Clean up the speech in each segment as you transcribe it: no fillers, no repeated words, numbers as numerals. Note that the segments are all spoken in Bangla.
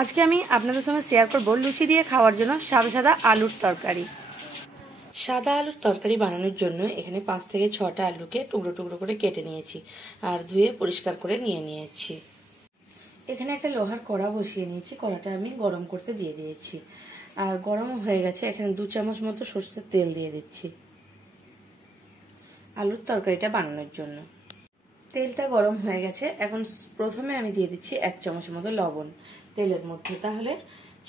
আজকে আমি আপনাদের সঙ্গে শেয়ার করব লুচি দিয়ে খাওয়ার জন্য সাদা আলুর তরকারি। সাদা আলুর তরকারি বানানোর জন্য এখানে 5 থেকে 6টা আলুকে টুকরো টুকরো করে কেটে নিয়েছি আর ধুয়ে পরিষ্কার করে নিয়ে নিয়েছি। এখানে একটা লোহার কড়া বসিয়ে নিয়েছি, কড়াটা আমি গরম করতে দিয়ে দিয়েছি আর গরম হয়ে গেছে। এখানে 2 চামচ মতো সরষের তেল দিয়ে দিচ্ছি আলুর তরকারিটা বানানোর জন্য। তেলটা গরম হয়ে গেছে, এখন প্রথমে আমি দিয়ে দিচ্ছি 1 চামচ মতো লবণ তেলের মধ্যে, তাহলে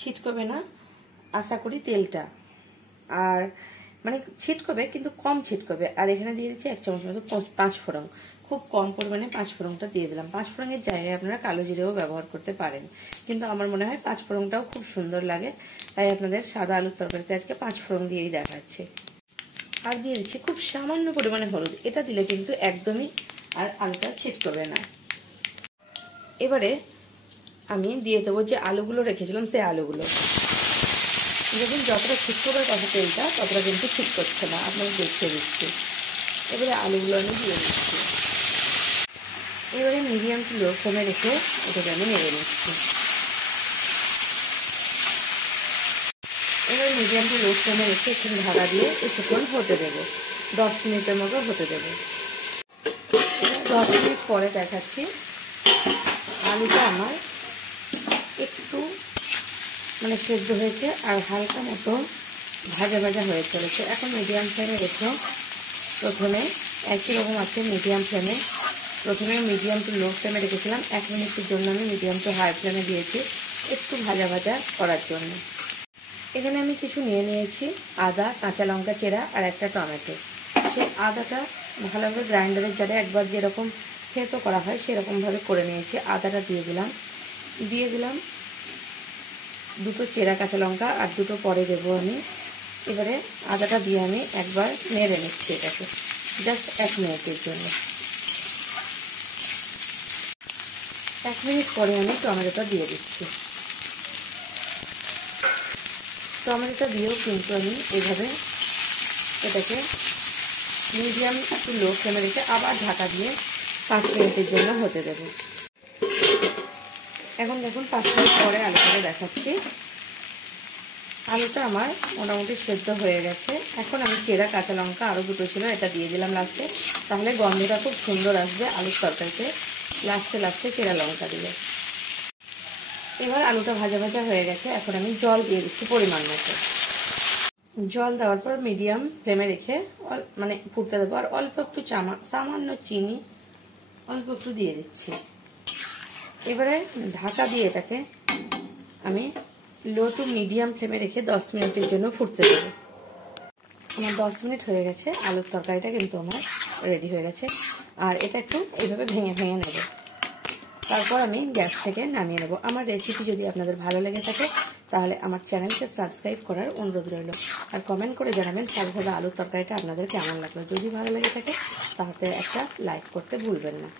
ছিটকবে না আশা করি তেলটা, আর মানে ছিটকবে কিন্তু কম ছিটকবে। আর এখানে দিয়ে দিচ্ছি 1 চামচ মতো 5 ফোড়ন, খুব কম পরিমাণে 5 ফোড়নটা দিয়ে দিলাম। 5 ফোড়নের জায়গায় আপনারা কালো জিরেও ব্যবহার করতে পারেন, কিন্তু আমার মনে হয় 5 ফোড়নটাও খুব সুন্দর লাগে, তাই আপনাদের সাদা আলুর তরকারিতে আজকে 5 ফোড়ন দিয়েই দেখাচ্ছে। আর দিয়ে দিচ্ছি খুব সামান্য পরিমাণে হলুদ, এটা দিলে কিন্তু একদমই আর আলুটা ছিটকবে না। এবারে আমি দিয়ে দেবো যে আলুগুলো রেখেছিলাম, সেই আলুগুলো দেখুন যতটা ছিটকবার কথা তেলটা ততটা কিন্তু ঠিক করছে না, আপনাকে দেখিয়ে দিচ্ছি। এবারে আলুগুলো আমি দিয়ে দিচ্ছি। এবারে মিডিয়াম টু লো ফ্লেমে রেখে এটাকে আমি নেড়ে নিচ্ছি। এবারে মিডিয়াম টু লো ফ্লেমে রেখে একটু ঢাকা দিয়ে কিছুক্ষণ হতে দেবো, 10 মিনিটের মতো হতে দেবো। 10 মিনিট পরে দেখাচ্ছি আলুটা আমার একটু মানে সেদ্ধ হয়েছে আর হালকা মতো ভাজা ভাজা হয়ে চলেছে। এখন মিডিয়াম ফ্লেমে রেখে প্রথমে একই রকম আছে মিডিয়াম ফ্লেমে, প্রথমে মিডিয়াম টু লো ফ্লেমে রেখেছিলাম, 1 মিনিটের জন্য আমি মিডিয়াম টু হাই ফ্লেমে দিয়েছি একটু ভাজা ভাজা করার জন্য। এখানে আমি কিছু নিয়ে নিয়েছি আদা, কাঁচা লঙ্কা চেরা আর একটা টমেটো। সেই আদাটা ভালোভাবে গ্রাইন্ডারের জারে একবার যেরকম থেতো করা হয় সেরকমভাবে করে নিয়েছি। আদাটা দিয়ে দিলাম 2টো চেরা কাঁচা লঙ্কা আর 2টো পরে দেবো আমি। এবারে আদাটা দিয়ে আমি একবার নেড়ে নিচ্ছি এটাকে জাস্ট 1 মিনিটের জন্য। 1 মিনিট পরে আমি টমেটোটা দিয়ে দিচ্ছি। টমেটোটা দিয়েও কিন্তু আমি এইভাবে এটাকে মিডিয়াম টু লো ফ্লেমে রেখে আবার ঢাকা দিয়ে 5 মিনিটের জন্য হতে দেব। এখন দেখুন 5 মিনিট পরে আলুটাকে দেখাচ্ছি। আলুটা আমার মোটামুটি সেদ্ধ হয়ে গেছে। এখন আমি চেরা কাঁচা লঙ্কা আরও 2টো ছিল এটা দিয়ে দিলাম লাস্টে, তাহলে গন্ধটা খুব সুন্দর আসবে আলুর তরকারিতে লাস্টে চেরা লঙ্কা দিলে। এবার আলুটা ভাজা ভাজা হয়ে গেছে, এখন আমি জল দিয়ে দিচ্ছি পরিমাণ মতো। জল দেওয়ার পর মিডিয়াম ফ্লেমে রেখে মানে ফুটতে দেবো, আর অল্প একটু সামান্য চিনি অল্প একটু দিয়ে দিচ্ছি। এবারে ঢাকা দিয়ে এটাকে আমি লো টু মিডিয়াম ফ্লেমে রেখে 10 মিনিটের জন্য ফুটতে দেবো। আমার 10 মিনিট হয়ে গেছে, আলুর তরকারিটা কিন্তু আমার রেডি হয়ে গেছে। আর এটা একটু এইভাবে ভেঙে ভেঙে নেব, তারপর আমি গ্যাস থেকে নামিয়ে নেব। আমার রেসিপি যদি আপনাদের ভালো লেগে থাকে তাহলে আমার চ্যানেলকে সাবস্ক্রাইব করার অনুরোধ রইল, আর কমেন্ট করে জানাবেন সাদা আলুর তরকারিটা আপনাদের কেমন লাগলো। যদি ভালো লেগে থাকে তাহলে একটা লাইক করতে ভুলবেন না।